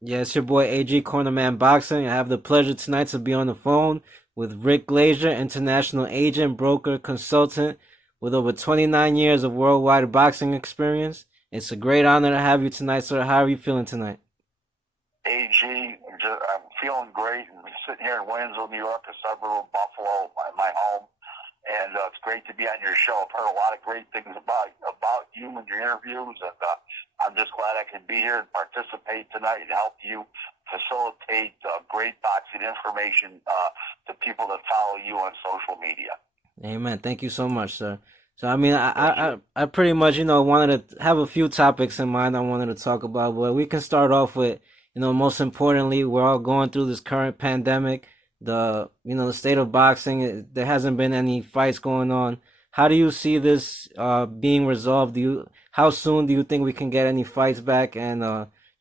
Yeah, it's your boy AG Cornerman Boxing. I have the pleasure tonight to be on the phone with Rick Glaser, international agent, broker, consultant with over 29 years of worldwide boxing experience. It's a great honor to have you tonight, sir. How are you feeling tonight? AG, I'm feeling great. I'm sitting here in Waynesville, New York, a suburb of Buffalo, my home, and it's great to be on your show. I've heard a lot of great things about you and your interviews, and I'm just glad I could be here and participate tonight and help you facilitate great boxing information to people that follow you on social media. Amen. Thank you so much, sir. So, I mean, I, Thank I, you. I I pretty much, wanted to have a few topics in mind I wanted to talk about, but we can start off with, most importantly, we're all going through this current pandemic. The state of boxing, there hasn't been any fights going on. How do you see this being resolved? How soon do you think we can get any fights back? And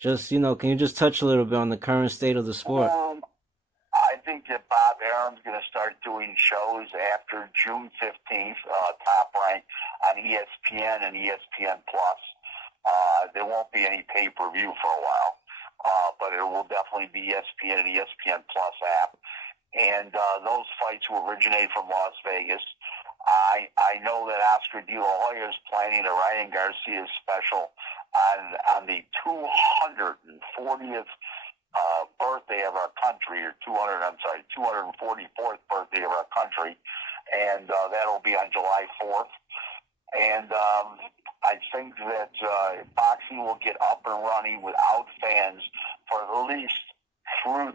can you just touch a little bit on the current state of the sport? I think that Bob Arum's going to start doing shows after June 15th, Top Rank on ESPN and ESPN Plus. There won't be any pay-per-view for a while, but it will definitely be ESPN and ESPN Plus app. And those fights will originate from Las Vegas. I know that Oscar De La Hoya is planning a Ryan Garcia special on the 240th birthday of our country, or 244th birthday of our country, and that'll be on July 4th. And I think that boxing will get up and running without fans for at least through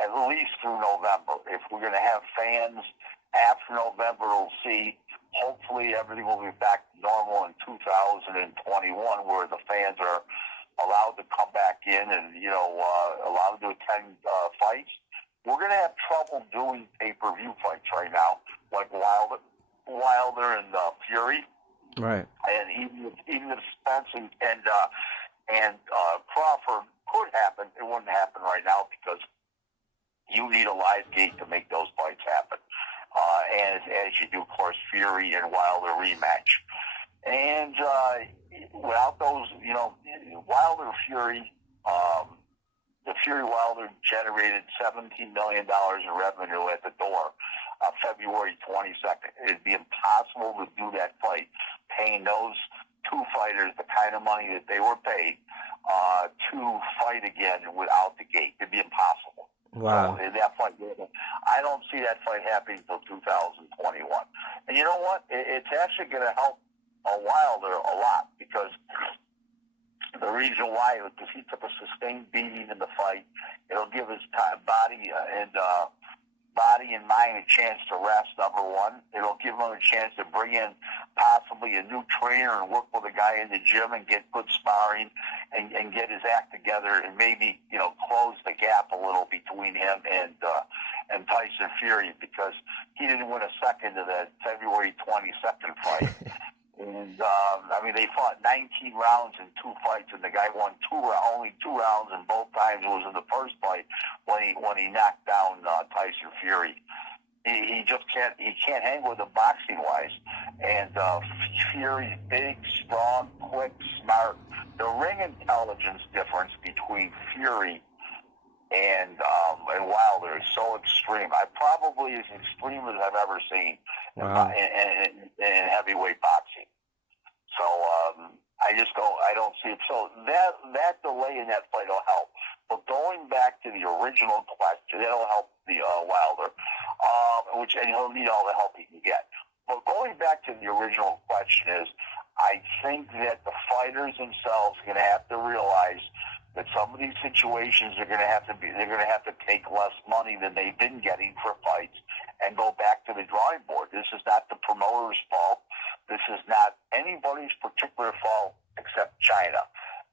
at least through November. If we're going to have fans after November, we'll see. Hopefully, everything will be back to normal in 2021, where the fans are allowed to come back in and allowed to attend fights. We're going to have trouble doing pay-per-view fights right now, like Wilder and Fury, Right. and even if Spence and Crawford could happen, it wouldn't happen right now because you need a live gate to make those fights happen. And as you do, of course, Fury and Wilder rematch. And without those, Wilder Fury, the Fury Wilder generated $17 million in revenue at the door on February 22nd. It'd be impossible to do that fight, paying those two fighters the kind of money that they were paid to fight again without the gate. It'd be impossible. So Wow. that fight, I don't see that fight happening until 2021. And you know what? It's actually going to help Wilder a lot because the reason why is because he took a sustained beating in the fight. It'll give his body and mind a chance to rest. Number one, it'll give him a chance to bring in possibly a new trainer and work with a guy in the gym and get good sparring and get his act together and maybe close the gap a little between him and Tyson Fury because he didn't win a second of that February 22nd fight. And they fought 19 rounds in two fights, and the guy won only two rounds, and both times it was in the first fight when he knocked down Tyson Fury. He just can't hang with him boxing wise. And Fury's big, strong, quick, smart. The ring intelligence difference between Fury and Wilder is so extreme. Probably as extreme as I've ever seen Wow. in heavyweight boxing. So I don't see it. So that delay in that fight will help. But going back to the original question, that'll help the Wilder, and he'll need all the help he can get. But going back to the original question is, I think that the fighters themselves are going to have to realize that some of these situations they're going to have to take less money than they've been getting for fights and go back to the drawing board. This is not the promoter's fault. This is not anybody's particular fault except China.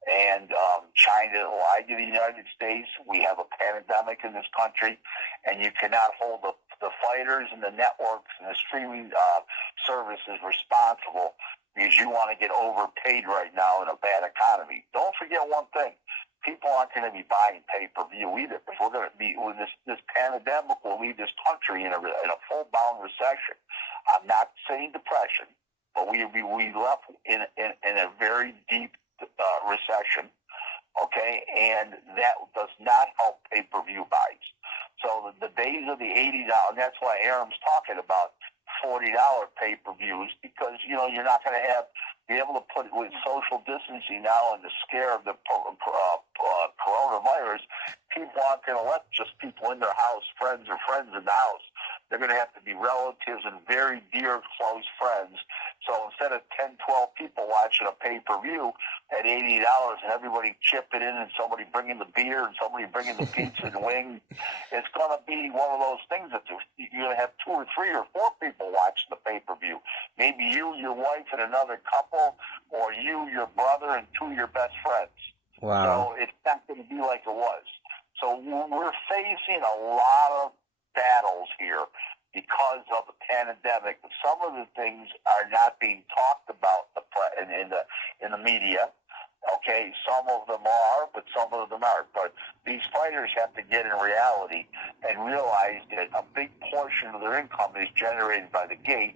And China lied to the United States. We have a pandemic in this country, and you cannot hold the fighters and the networks and the streaming services responsible because you want to get overpaid right now in a bad economy. Don't forget one thing. People aren't going to be buying pay-per-view either. If we're going to be with this pandemic, will leave this country in a full-blown recession. I'm not saying depression, but we left in a very deep recession, Okay, and that does not help pay-per-view buys. So the days of the $80, and that's why Aram's talking about $40 pay-per-views, because you're not going to be able to put with social distancing now and the scare of the coronavirus. People aren't going to let just people in their house, friends or friends in the house. They're going to have to be relatives and very dear, close friends. So instead of 10, 12 people watching a pay-per-view at $80 and everybody chipping in and somebody bringing the beer and somebody bringing the pizza and wings, it's going to be one of those things that you're going to have 2 or 3 or 4 people watching the pay-per-view. Maybe you, your wife, and another couple, or you, your brother, and 2 of your best friends. Wow. So it's not going to be like it was. So we're facing a lot of battles here because of the pandemic. Some of the things are not being talked about in the media. Okay, some of them are, but some of them aren't. But these fighters have to get in reality and realize that a big portion of their income is generated by the gate,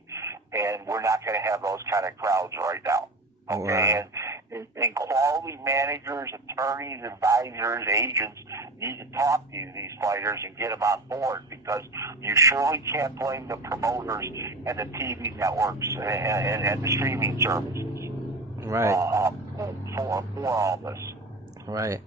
and we're not going to have those kind of crowds right now. Okay, wow. and quality managers, attorneys, advisors, agents need to talk to these fighters and get them on board, because you surely can't blame the promoters and the TV networks and the streaming services Right. for all this. Right.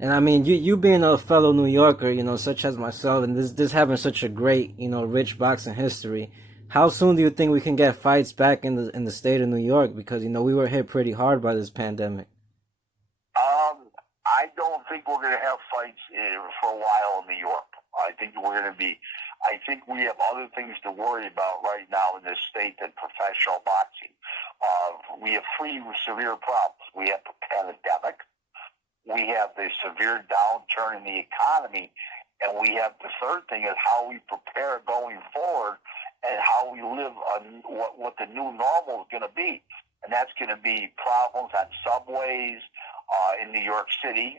And I mean, you being a fellow New Yorker, such as myself, and this having such a great, rich boxing history, how soon do you think we can get fights back in the state of New York? Because we were hit pretty hard by this pandemic. I don't think we're going to have fights for a while in New York. I think we have other things to worry about right now in this state than professional boxing. We have 3 severe problems. We have the pandemic, we have the severe downturn in the economy, and we have the third thing is how we prepare going forward and how we live on what the new normal is going to be. And that's going to be problems on subways in New York City.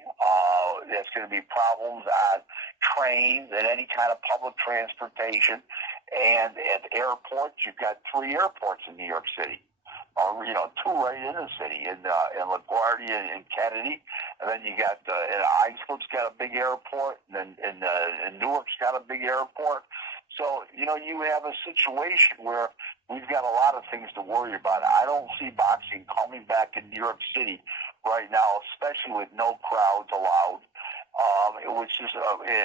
There's going to be problems on trains and any kind of public transportation. And at airports, you've got 3 airports in New York City. 2 right in the city, in LaGuardia and Kennedy, and then you got Islip's got a big airport, and Newark's got a big airport. So you have a situation where we've got a lot of things to worry about. I don't see boxing coming back in New York City right now, especially with no crowds allowed. Which is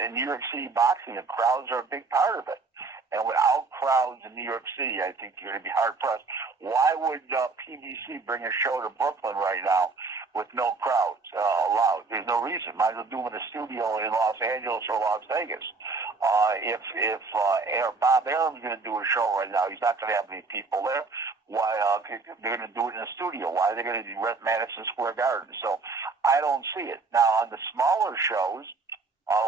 in New York City boxing, the crowds are a big part of it. And without crowds in New York City, I think you're going to be hard-pressed. Why would PBC bring a show to Brooklyn right now with no crowds allowed? There's no reason. Might as well do it in a studio in Los Angeles or Las Vegas. If Bob Arum's going to do a show right now, he's not going to have any people there. Why they're going to do it in a studio? Why are they going to rent Madison Square Garden? So I don't see it. Now, on the smaller shows,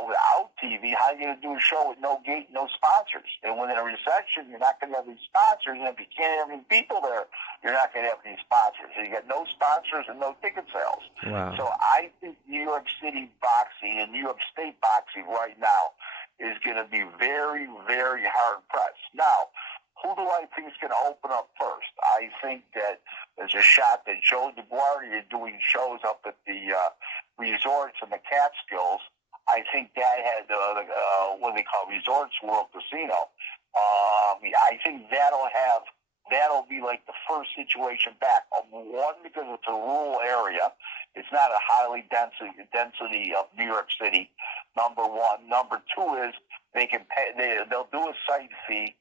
without TV, how are you going to do a show with no gate, no sponsors? And when in a recession, you're not going to have any sponsors, and if you can't have any people there, you're not going to have any sponsors. So you got no sponsors and no ticket sales. Wow. So I think New York City boxing and New York State boxing right now is going to be very, very hard pressed. Now, who do I think is going to open up first? I think that there's a shot that Joe DeGuardia doing shows up at the resorts in the Catskills. I think that had what they call Resorts World Casino. I think that'll be like the first situation back. One, because it's a rural area. It's not a highly density of New York City. Number one. Number 2 is they can pay. They'll do a site fee,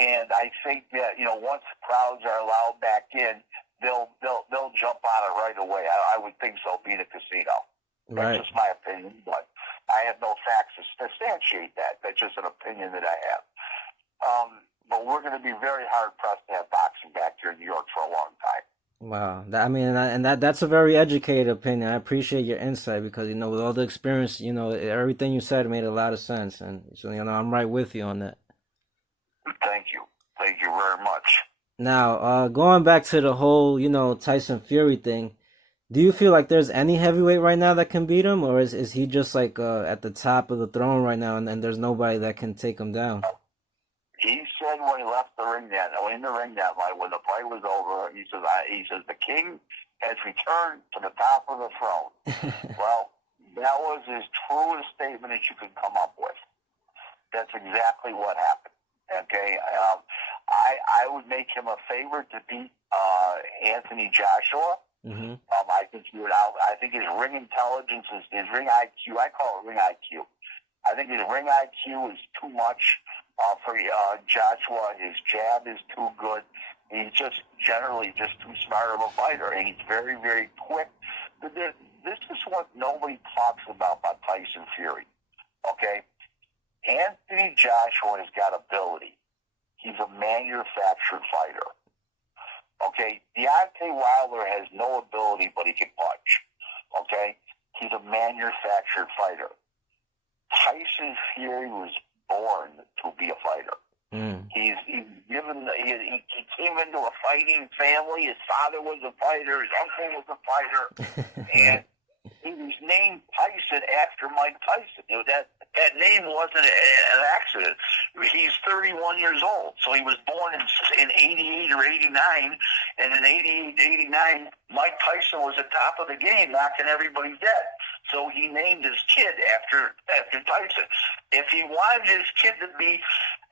and I think that once the crowds are allowed back in, they'll jump on it right away. I would think so, being a casino. That's just my opinion, but I have no facts to substantiate that. That's just an opinion that I have. But we're going to be very hard-pressed to have boxing back here in New York for a long time. Wow. That's a very educated opinion. I appreciate your insight because, with all the experience, everything you said made a lot of sense. And so, I'm right with you on that. Thank you. Thank you very much. Now, going back to the whole, Tyson Fury thing, do you feel like there's any heavyweight right now that can beat him, or is he just like at the top of the throne right now, and there's nobody that can take him down? He said when he left the ring that night, when the fight was over, he says the king has returned to the top of the throne. Well, that was as true a statement that you could come up with. That's exactly what happened. Okay, I would make him a favorite to beat Anthony Joshua. Mm-hmm. I think he would out. I think his ring intelligence, his ring IQ. I call it ring IQ. I think his ring IQ is too much for Joshua. His jab is too good. He's just generally just too smart of a fighter, and he's very, very quick. This is what nobody talks about Tyson Fury. Okay, Anthony Joshua has got ability. He's a manufactured fighter. Okay, Deontay Wilder has no ability, but he can punch. Okay, he's a manufactured fighter. Tyson Fury was born to be a fighter. He's given. He came into a fighting family. His father was a fighter. His uncle was a fighter, and he was named Tyson after Mike Tyson. You know, that name wasn't an accident. He's 31 years old, so he was born in 88 or 89, and in 88, 89, Mike Tyson was at top of the game, knocking everybody dead. So he named his kid after Tyson. If he wanted his kid to be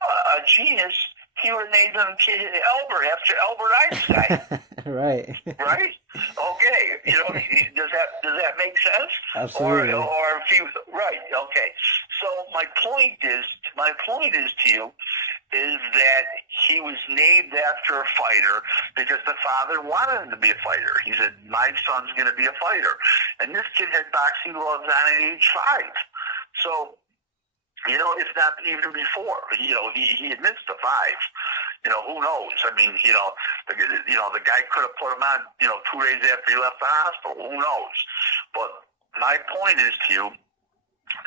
a genius, he would name him kid Albert after Albert Einstein. Right. Right? Okay. You know, does that make sense? Absolutely. Or if you right? Okay. So my point is to you is that he was named after a fighter because the father wanted him to be a fighter. He said, "My son's going to be a fighter," and this kid had boxing gloves on at age 5. So, you know, if not even before, you know, he admits to 5. You know, who knows? I mean, the guy could have put him on, 2 days after he left the hospital. Who knows? But my point is to you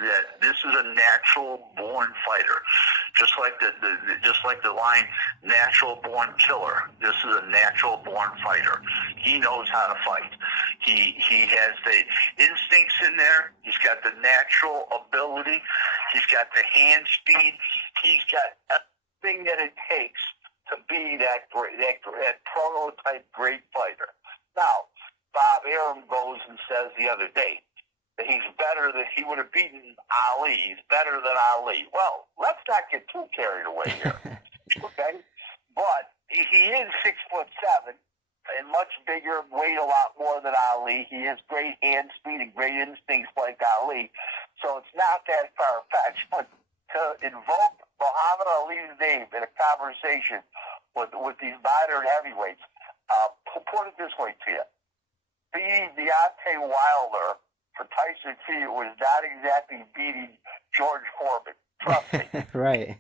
that this is a natural-born fighter, just like the line "natural-born killer." This is a natural-born fighter. He knows how to fight. He has the instincts in there. He's got the natural ability. He's got the hand speed. He's got everything that it takes to be that prototype great fighter. Now, Bob Arum goes and says the other day that he would have beaten Ali. He's better than Ali. Well, let's not get too carried away here, okay? But he is 6'7" and much bigger, weighed a lot more than Ali. He has great hand speed and great instincts like Ali. So it's not that far-fetched. But to invoke Muhammad Ali's name in a conversation with these modern heavyweights, put it this way to you. Beating Deontay Wilder for Tyson Fury was not exactly beating George Foreman. Trust me. Right.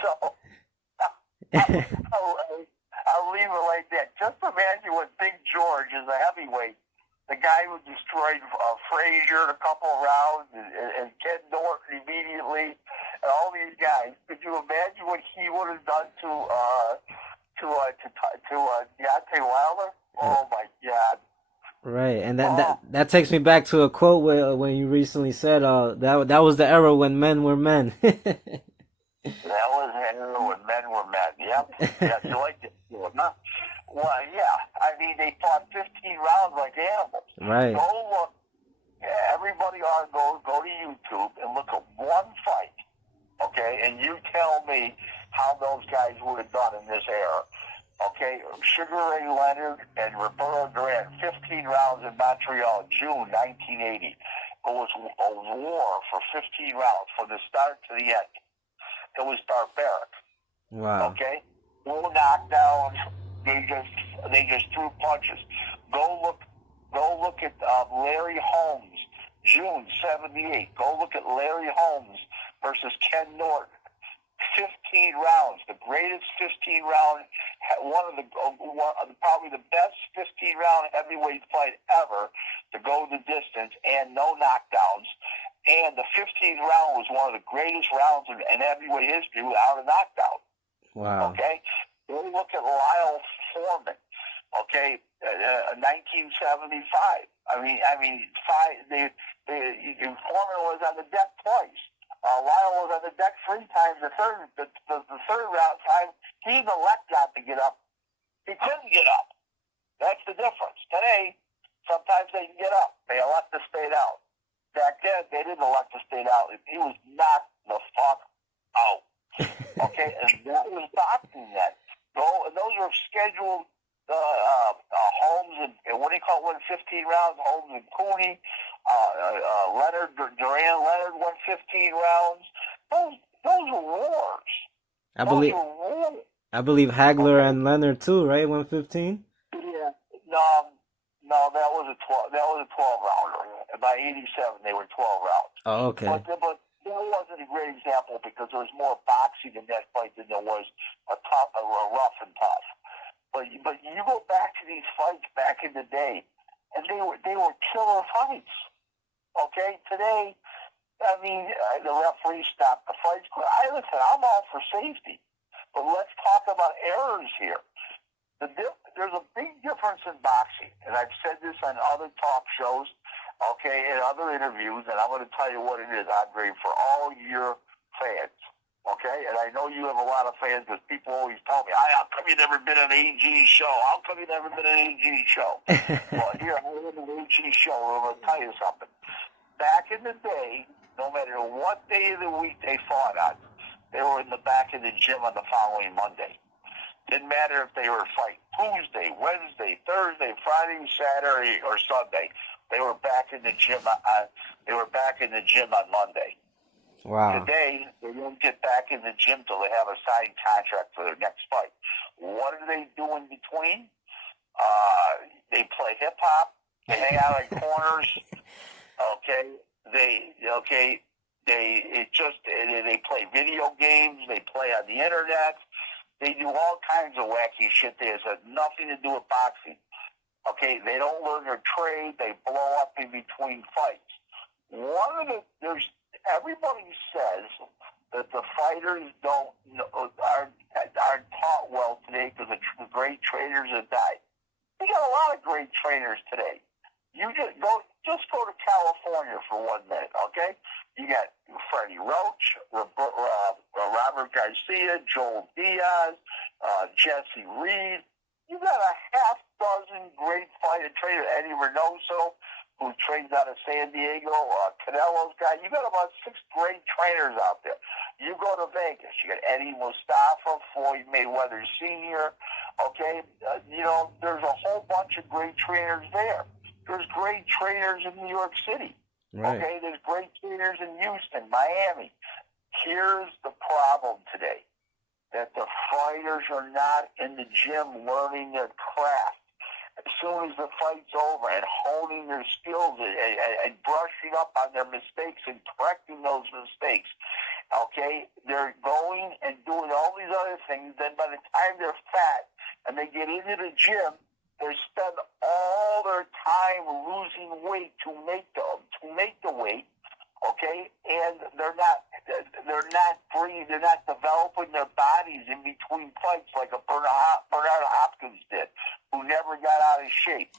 So I'll leave it like that. Just imagine what Big George is a heavyweight. The guy who destroyed Frazier in a couple of rounds and Ken Norton immediately, and all these guys. Could you imagine what he would have done to Deontay Wilder? Oh my God! Right, and that takes me back to a quote when you recently said that was the era when men were men. That was the era when men were men. Yep. Yeah, you like it? Huh? Well, yeah. I mean, they fought 15 rounds like animals. Right. Go look. Everybody ought to go to YouTube and look at one fight, okay? And you tell me how those guys would have done in this era. Okay, Sugar Ray Leonard and Roberto Duran, 15 rounds in Montreal, June 1980. It was a war for 15 rounds, from the start to the end. It was barbaric. Wow. Okay, no knockdowns. They just threw punches. Go look at Larry Holmes, June '78. Go look at Larry Holmes versus Ken Norton. 15 rounds, the greatest 15 round, probably the best 15 round heavyweight fight ever to go the distance, and no knockdowns. And the 15th round was one of the greatest rounds in heavyweight history without a knockdown. Wow. Okay? Then look at Lyle Foreman. Okay, 1975. Foreman was on the deck twice. Lyle was on the deck 3 times. The third round time, he even let got to get up. He couldn't get up. That's the difference. Today, sometimes they can get up. They elect to stay down. Back then, they didn't elect to stay down. He was knocked the fuck out. Okay? And that was boxing then. Those were scheduled Holmes and what do you call it, won 15 rounds? Holmes and Cooney. Leonard, Duran, Leonard won 15 rounds. Those were wars. I believe Hagler and Leonard too, right? 115. Yeah. No, that was a 12 rounder. By 87, they were 12 rounds. Oh, okay. But that wasn't a great example because there was more boxing in that fight than there was a rough and tough. But you go back to these fights back in the day, and they were killer fights. Okay, today, I mean, the referee stopped the fights. Listen, I'm all for safety, but let's talk about errors here. There's a big difference in boxing, and I've said this on other talk shows, okay, and other interviews, and I'm going to tell you what it is, Andre, for all your fans, okay? And I know you have a lot of fans because people always tell me, how come you never been on an AG show? How come you never been on an AG show? Well, here, I'm on an AG show, and I'm going to tell you something. Back in the day, no matter what day of the week they fought on, they were in the back of the gym on the following Monday. Didn't matter if they were fighting Tuesday, Wednesday, Thursday, Friday, Saturday, or Sunday. They were back in the gym. They were back in the gym on Monday. Wow. Today, they don't get back in the gym till they have a signed contract for their next fight. What do they do in between? They play hip hop. They hang out in corners. Okay. They play video games. They play on the internet. They do all kinds of wacky shit that has nothing to do with boxing. Okay, they don't learn their trade. They blow up in between fights. Everybody says that the fighters aren't taught well today because the great trainers have died. We got a lot of great trainers today. You just go to California for 1 minute, okay? You got Freddie Roach, Robert Garcia, Joel Diaz, Jesse Reed. You got a half dozen great fighter trainers. Eddie Reynoso, who trains out of San Diego, Canelo's guy. You got about 6 great trainers out there. You go to Vegas. You got Eddie Mustafa, Floyd Mayweather Sr., okay? There's a whole bunch of great trainers there. There's great trainers in New York City. Right. Okay, there's great trainers in Houston, Miami. Here's the problem today, that the fighters are not in the gym learning their craft. As soon as the fight's over and honing their skills and brushing up on their mistakes and correcting those mistakes, okay, they're going and doing all these other things. Then by the time they're fat and they get into the gym, they spend all their time losing weight to make the weight, okay? And they're not free. They're not developing their bodies in between fights like a Bernard Hopkins did, who never got out of shape.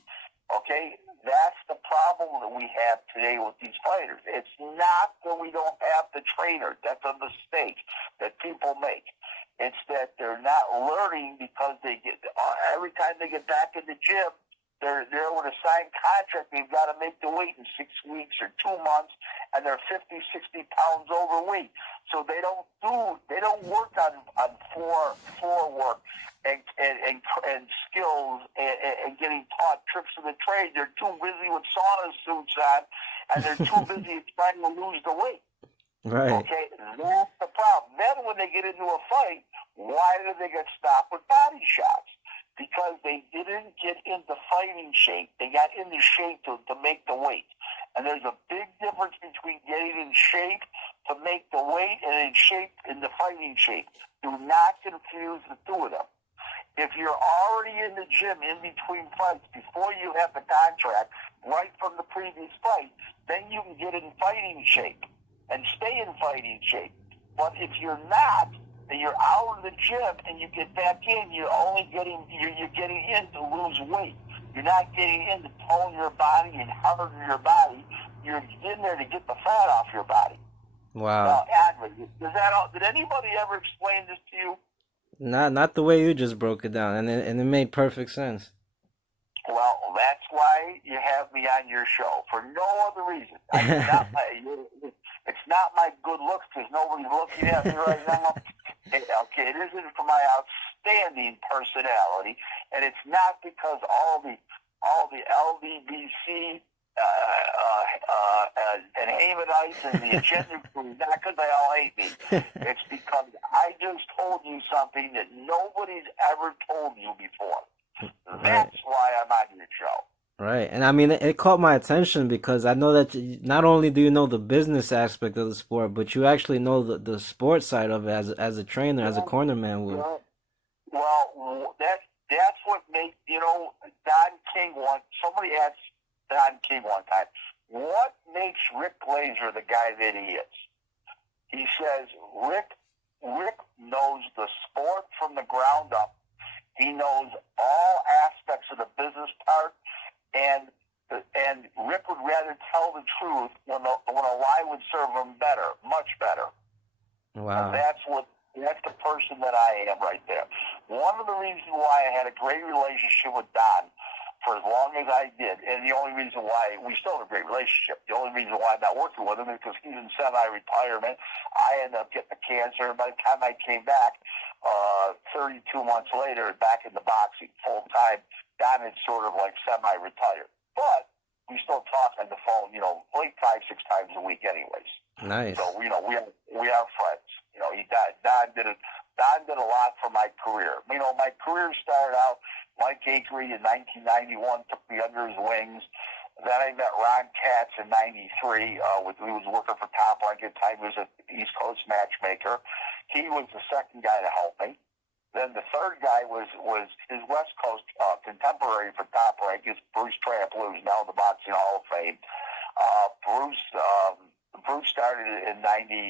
Okay, that's the problem that we have today with these fighters. It's not that we don't have the trainer. That's a mistake that people make. It's that they're not learning because every time they get back in the gym, they're with a signed contract. They've got to make the weight in 6 weeks or 2 months, and they're 50, 60 pounds overweight. So they don't work on floor work and skills and getting taught tricks of the trade. They're too busy with sauna suits on, and they're too busy trying to lose the weight. Right. Okay, that's the problem. Then when they get into a fight, why do they get stopped with body shots? Because they didn't get into fighting shape. They got into shape to make the weight. And there's a big difference between getting in shape to make the weight and in shape in the fighting shape. Do not confuse the two of them. If you're already in the gym in between fights before you have the contract, right from the previous fight, then you can get in fighting shape and stay in fighting shape. But if you're not, and you're out of the gym and you get back in, you're getting in to lose weight. You're not getting in to tone your body and harden your body. You're in there to get the fat off your body. Wow. Now, Adrian, did anybody ever explain this to you? Not the way you just broke it down, and it made perfect sense. Well, that's why you have me on your show, for no other reason. It's not my good looks, because nobody's looking at me right now. Okay, it isn't for my outstanding personality, and it's not because all the LDBC and Hamanites and the agenda crew, not because they all hate me. It's because I just told you something that nobody's ever told you before. That's why I'm on your show. Right. And I mean, it caught my attention because I know that not only do you know the business aspect of the sport, but you actually know the sports side of it as a trainer, as a cornerman would. Yeah. Well, that's what makes, Don King somebody asked Don King one time, what makes Rick Glaser the guy that he is? He says, Rick knows the sport from the ground up. He knows all aspects of the business part, and Rick would rather tell the truth when a lie would serve him better, much better. Wow. And that's the person that I am right there. One of the reasons why I had a great relationship with Don for as long as I did, and the only reason why we still have a great relationship, the only reason why I'm not working with him is because he's in semi-retirement. I ended up getting a cancer, and by the time I came back, 32 months later, back in the boxing full time, Don had sort of like semi-retired. But we still talk on the phone, like 5-6 times a week anyways. Nice. So, we are friends. He died. Don did a lot for my career. My career started out, Mike Akery in 1991 took me under his wings. Then I met Ron Katz in 93. He was working for Top Rank at the time. He was an East Coast matchmaker. He was the second guy to help me. Then the third guy was his West Coast contemporary for Top Rank is Bruce Trample, who's now in the Boxing Hall of Fame. Bruce started in 94.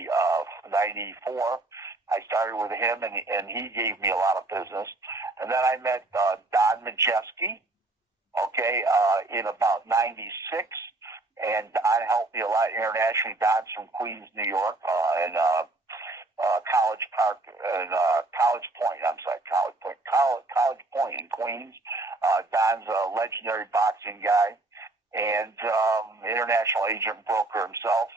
I started with him, and he gave me a lot of business. And then I met Don Majeski, in about 96. And Don helped me a lot internationally. Don's from Queens, New York, and College Park and College Point in Queens. Don's a legendary boxing guy and international agent, broker himself,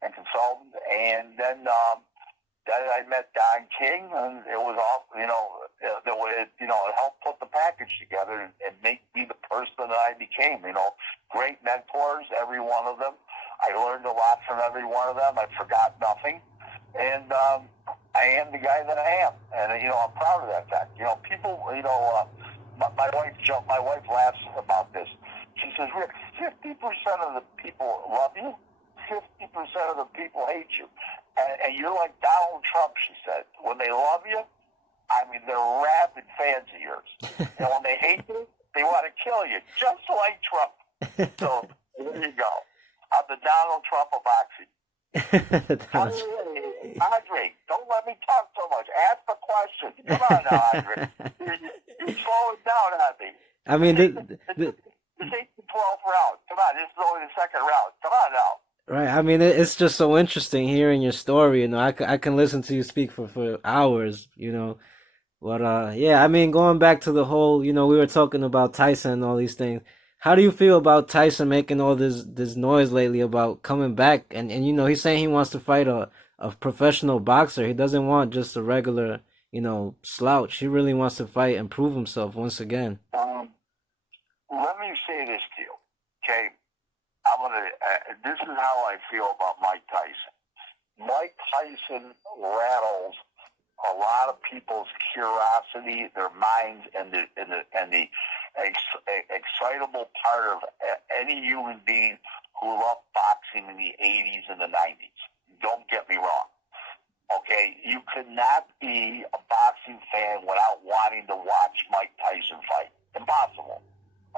and consultant. And then I met Don King, and it was all it helped put the package together and make me the person that I became. Great mentors, every one of them. I learned a lot from every one of them. I forgot nothing. And I am the guy that I am, and I'm proud of that fact. People, my wife laughs about this. She says, Rick, 50% of the people love you, 50% of the people hate you, and you're like Donald Trump. She said, when they love you, I mean, they're rabid fans of yours, and when they hate you, they want to kill you, just like Trump. So there you go. I'm the Donald Trump of boxing. Andre, don't let me talk so much. Ask the question. Come on now, Andre. You're slowing down on me. I mean, this ain't the 12th round. Come on, this is only the second round. Come on now. right. I mean, it's just so interesting hearing your story. I can listen to you speak for hours. But yeah, I mean, going back to the whole, we were talking about Tyson and all these things. How do you feel about Tyson making all this noise lately about coming back? And he's saying he wants to fight a professional boxer. He doesn't want just a regular, slouch. He really wants to fight and prove himself once again. Let me say this to you, okay? This is how I feel about Mike Tyson. Mike Tyson rattles a lot of people's curiosity, their minds, and the excitable part of any human being who loved boxing in the 80s and the 90s. Don't get me wrong. Okay, you could not be a boxing fan without wanting to watch Mike Tyson fight. Impossible.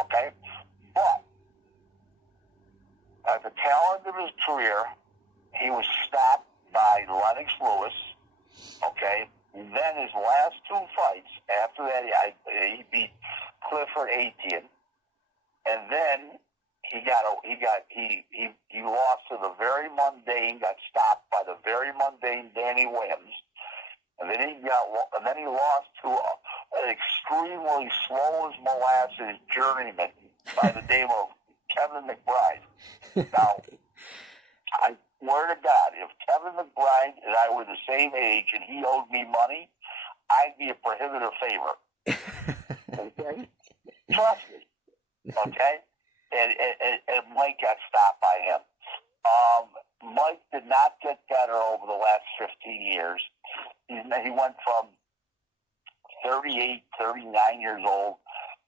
Okay? But at the tail end of his career, he was stopped by Lennox Lewis. Okay? And then his last two fights, after that, he beat Clifford Etienne, and then he lost to the very mundane, got stopped by the very mundane Danny Williams, and then he lost to an extremely slow as molasses journeyman by the name of Kevin McBride. Now, I swear to God, if Kevin McBride and I were the same age and he owed me money, I'd be a prohibitive favor. Okay? Trust me. Okay? And Mike got stopped by him. Mike did not get better over the last 15 years. He went from 38, 39 years old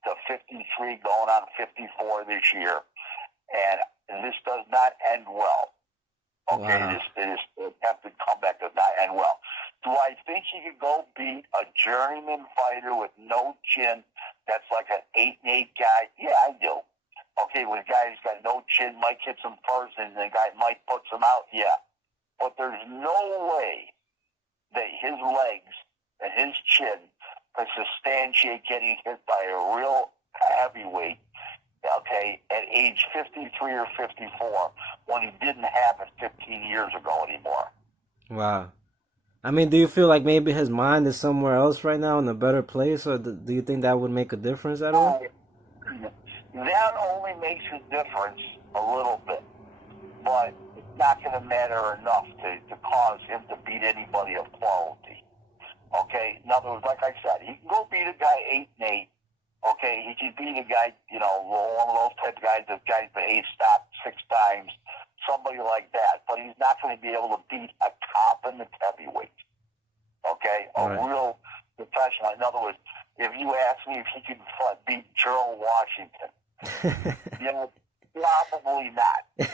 to 53, going on 54 this year. And this does not end well. Okay, Wow. this attempted comeback does not end well. Do I think he could go beat a journeyman fighter with no chin that's like an 8-8 guy? Yeah, I do. Okay, when a guy who's got no chin, Mike hits him first, and the guy Mike puts him out, yeah. But there's no way that his legs and his chin could substantiate getting hit by a real heavyweight, okay, at age 53 or 54 when he didn't have it 15 years ago anymore. Wow. I mean, do you feel like maybe his mind is somewhere else right now in a better place, or do you think that would make a difference at all? That only makes a difference a little bit, but it's not going to matter enough to cause him to beat anybody of quality. Okay? In other words, like I said, he can go beat a guy 8-8. Okay? He can beat a guy, one of those type of guys that he stopped 6 times, somebody like that, but he's not going to be able to beat a competent heavyweight. Okay? A real professional. In other words, if you ask me if he could beat Gerald Washington, probably not. He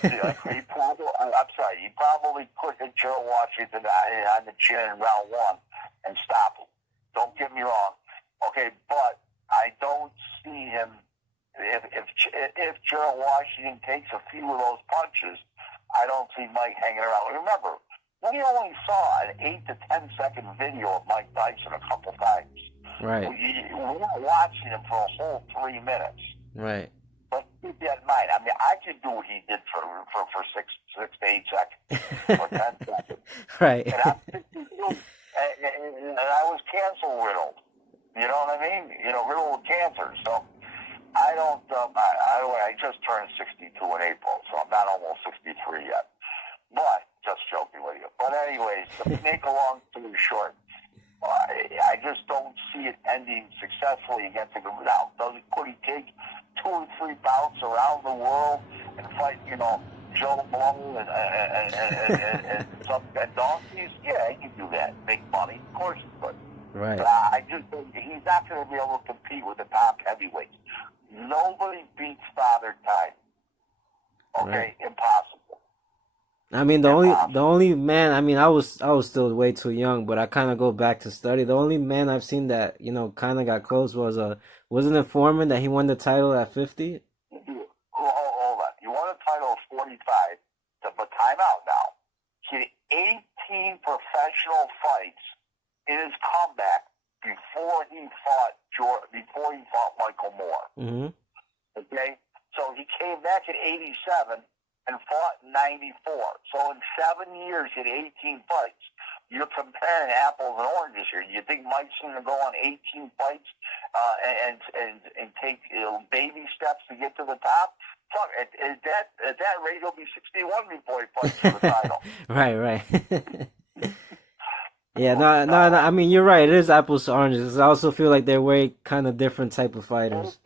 probably could hit Gerald Washington on the chin in round 1 and stop him. Don't get me wrong. Okay, but I don't see him. If Gerald Washington takes a few of those punches, I don't see Mike hanging around. Remember, we only saw an 8 to 10 second video of Mike Tyson a couple times. Right. We're not watching him for a whole 3 minutes. Right. But keep that in mind. I mean, I could do what he did for 6 to 8 seconds or 10 seconds. Right. And I was cancer riddled. You know what I mean? Riddled with cancer. So I don't. I just turned 62 in April, so I'm not almost 63 yet. But just joking with you. But anyways, to make a long story short, I just don't see it ending successfully against him. Now, could he take 2 or 3 bouts around the world and fight, Joe Blow and donkeys? Yeah, he can do that. Make money. Of course he could. Right. But I just think he's not going to be able to compete with the top heavyweights. Nobody beats Father Time. Okay, Right. Impossible. I mean, the only man. I mean, I was still way too young, but I kind of go back to study. The only man I've seen that kind of got close was wasn't it Foreman that he won the title at 50? Hold on. He won the title at 45. But time out now. He had 18 professional fights in his comeback before he fought Michael Moore. Mm-hmm. Okay, so he came back at 87 and fought in 94. So in 7 years, he had 18 fights. You're comparing apples and oranges here. You think Mike's going to go on 18 fights and take baby steps to get to the top? Fuck, at that rate, he'll be 61 before he fights for the title. Right. Yeah, no. I mean, you're right. It is apples to oranges. I also feel like they're way kind of different type of fighters.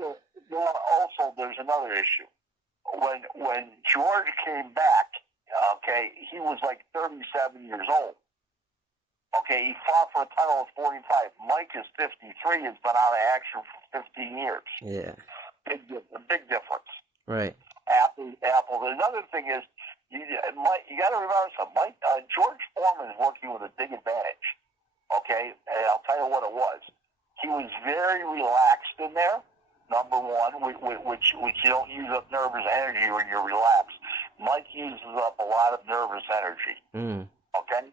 Also, there's another issue. When George came back, okay, he was like 37 years old. Okay, he fought for a title at 45. Mike is 53. Has been out of action for 15 years. Yeah. Big difference. Right. Apple. Another thing is, you got to remember something. George Foreman is working with a big advantage. Okay, and I'll tell you what it was. He was very relaxed in there. Number one, which you don't use up nervous energy when you're relaxed. Mike uses up a lot of nervous energy. Mm. Okay,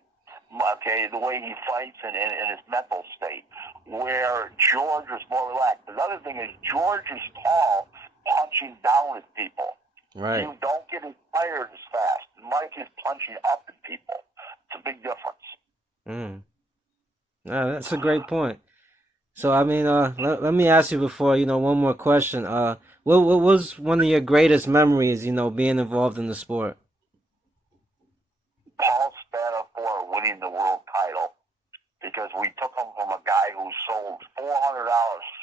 the way he fights and his mental state. Where George was more relaxed. Another thing is George is tall, punching down at people. Right. You don't get tired as fast. Mike is punching up at people. It's a big difference. Mm. No, that's a great point. So I mean, let me ask you before one more question. What was one of your greatest memories, being involved in the sport? Paul Spanifort winning the world title because we took him from a guy who sold $400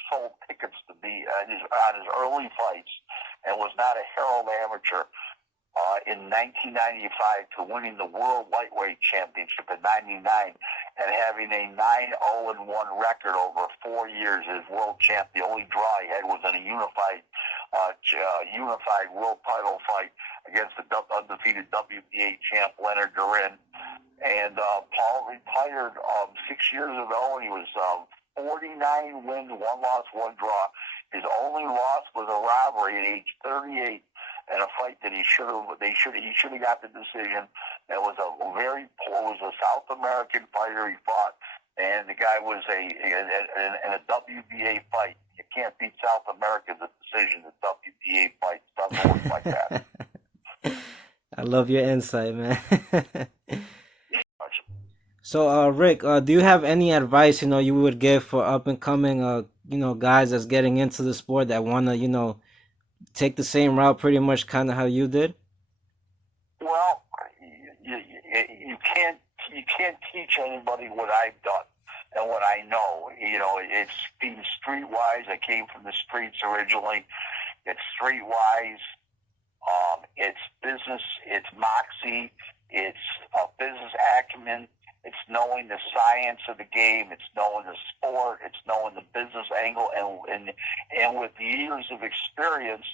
sold tickets to be on his early fights and was not a herald amateur. In 1995 to winning the World Lightweight Championship in 99 and having a 9-0-1 record over 4 years as world champ. The only draw he had was in a unified world title fight against the undefeated WBA champ Leonard Duran. And Paul retired 6 years ago, and he was 49 wins, 1 loss, 1 draw. His only loss was a robbery at age 38. And a fight that he should have got the decision. It was a South American fighter he fought, and the guy was in a WBA fight. You can't beat South Americans at decision in WBA fights. It doesn't work like that. I love your insight, man. So, Rick, do you have any advice, you would give for up and coming, guys that's getting into the sport that want to, take the same route pretty much kind of how you did? Well, you can't teach anybody what I've done and what I know. It's being streetwise. I came from the streets originally. It's streetwise. It's business. It's moxie. It's business acumen. It's knowing the science of the game. It's knowing the sport. It's knowing the business angle. And with years of experience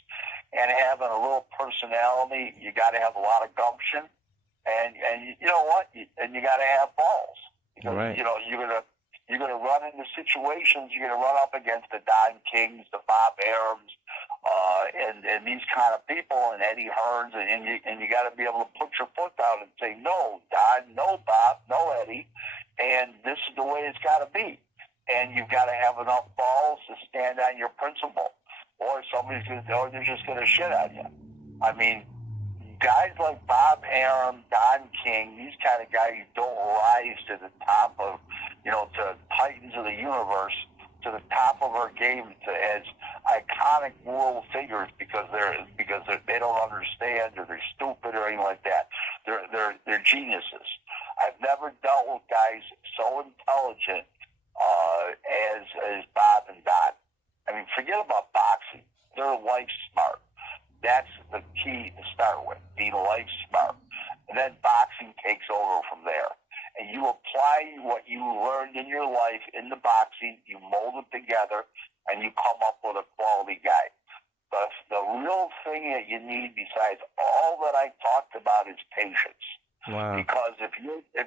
and having a little personality, you got to have a lot of gumption. And you know what? And you got to have balls. Because, right. You're gonna run into situations. You're gonna run up against the Don Kings, the Bob Arams, and these kind of people, and Eddie Hearns, and you got to be able to put your foot down and say, no, Don, no, Bob, no, Eddie, and this is the way it's got to be. And you've got to have enough balls to stand on your principle, or they're just going to shit on you. I mean, guys like Bob Arum, Don King, these kind of guys don't rise to the top of, to Titans of the universe, to the top of our game as iconic world figures because they don't understand or they're stupid or anything like that. They're geniuses. I've never dealt with guys so intelligent as Bob and Don. I mean, forget about boxing. They're life smart. That's the key to start with, being life smart. And then boxing takes over from there. And you apply what you learned in your life in the boxing, you mold it together, and you come up with a quality guy. But the real thing that you need, besides all that I talked about, is patience. Wow. Because if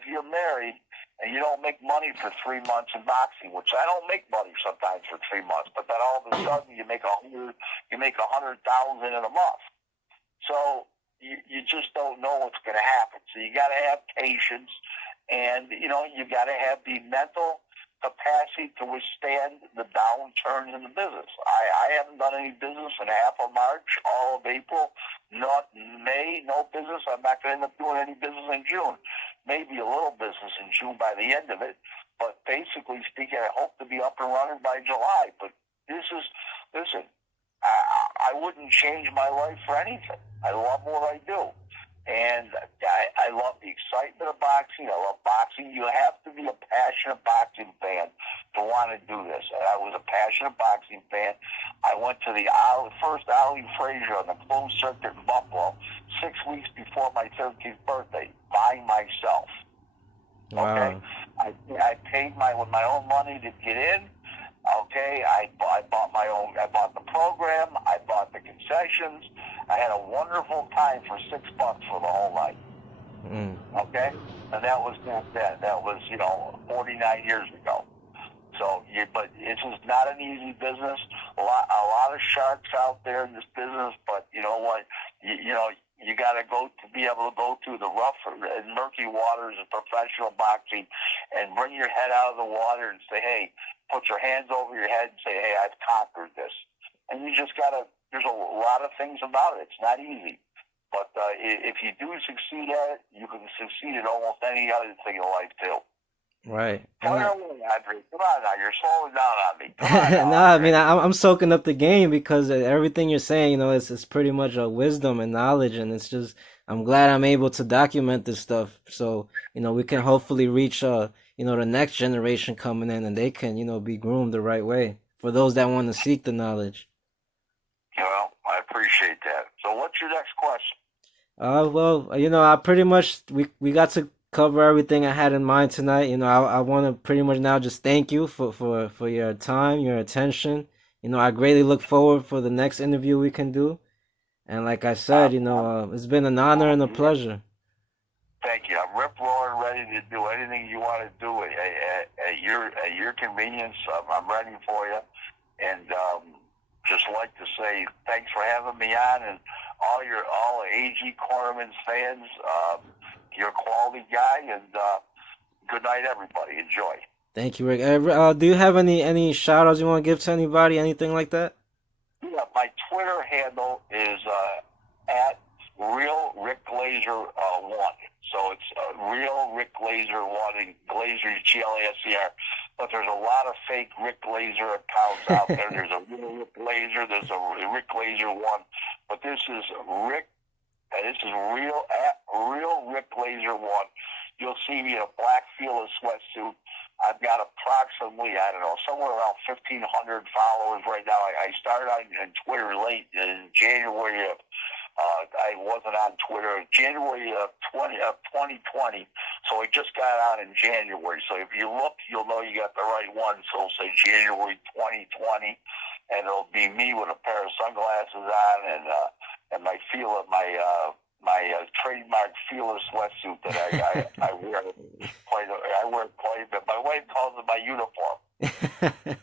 you're married and you don't make money for 3 months in boxing, which I don't make money sometimes for 3 months, but then all of a sudden you make $100,000 in a month. So you just don't know what's going to happen. So you got to have patience. And, you got to have the mental capacity to withstand the downturns in the business. I haven't done any business in half of March, all of April, not May, no business. I'm not going to end up doing any business in June. Maybe a little business in June by the end of it. But basically speaking, I hope to be up and running by July. But listen, I wouldn't change my life for anything. I love what I do. And I love the excitement of boxing. I love boxing. You have to be a passionate boxing fan to want to do this. And I was a passionate boxing fan. I went to the first Ali Frazier on the closed circuit in Buffalo 6 weeks before my 13th birthday by myself. Wow. Okay? I paid with my own money to get in. Okay, I bought the program, I bought the concessions. I had a wonderful time for $6 for the whole night. Okay, and that was 49 years ago. So, but it's just not an easy business. A lot of sharks out there in this business, but you know what? You got to be able to go through the rough and murky waters of professional boxing and bring your head out of the water and say, hey, put your hands over your head and say, hey, I've conquered this. And you just got to, there's a lot of things about it. It's not easy. But if you do succeed at it, you can succeed at almost any other thing in life too. Right. Fire away, Andre. Come on now. You're slowing down on me. Come on now, No, I Andre. mean I'm soaking up the game because everything you're saying, it's pretty much a wisdom and knowledge, and it's just I'm glad I'm able to document this stuff, so we can hopefully reach the next generation coming in, and they can be groomed the right way for those that want to seek the knowledge. Well, I appreciate that. So what's your next question? Well, I pretty much we got to cover everything I had in mind tonight. I want to pretty much now just thank you for your time, your attention. I greatly look forward for the next interview we can do. And like I said, it's been an honor and a Yeah. pleasure. Thank you. I'm rip roaring, ready to do anything you want to do at your convenience. I'm ready for you, and just like to say thanks for having me on, and all AG Cornerman fans. You're a quality guy, and good night, everybody. Enjoy. Thank you, Rick. Do you have any shout outs you want to give to anybody, anything like that? Yeah, my Twitter handle is at real Rick Glaser one. So it's real Rick Glaser one, and Glaser Glaser. But there's a lot of fake Rick Glaser accounts out there. There's a real Rick Glaser. There's a Rick Glaser one. But this is Rick. This is real Rick Glaser one. You'll see me in a black Fila sweatsuit. I've got approximately, I don't know, somewhere around 1,500 followers right now. I started on Twitter late in January of, I wasn't on Twitter, January of 2020, so I just got on in January. So if you look, you'll know you got the right one. So it'll say January 2020, and it'll be me with a pair of sunglasses on and my trademark Fila sweatsuit that I wear quite a bit. My wife calls it my uniform.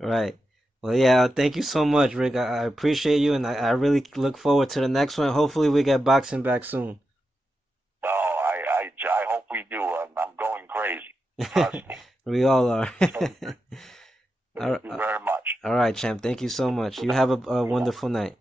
Right. Well, yeah, thank you so much, Rick. I appreciate you, and I really look forward to the next one. Hopefully, we get boxing back soon. No, I hope we do. I'm going crazy. Trust me. We all are. Thank All you very much. all right, champ. Thank you so much. You have a wonderful night.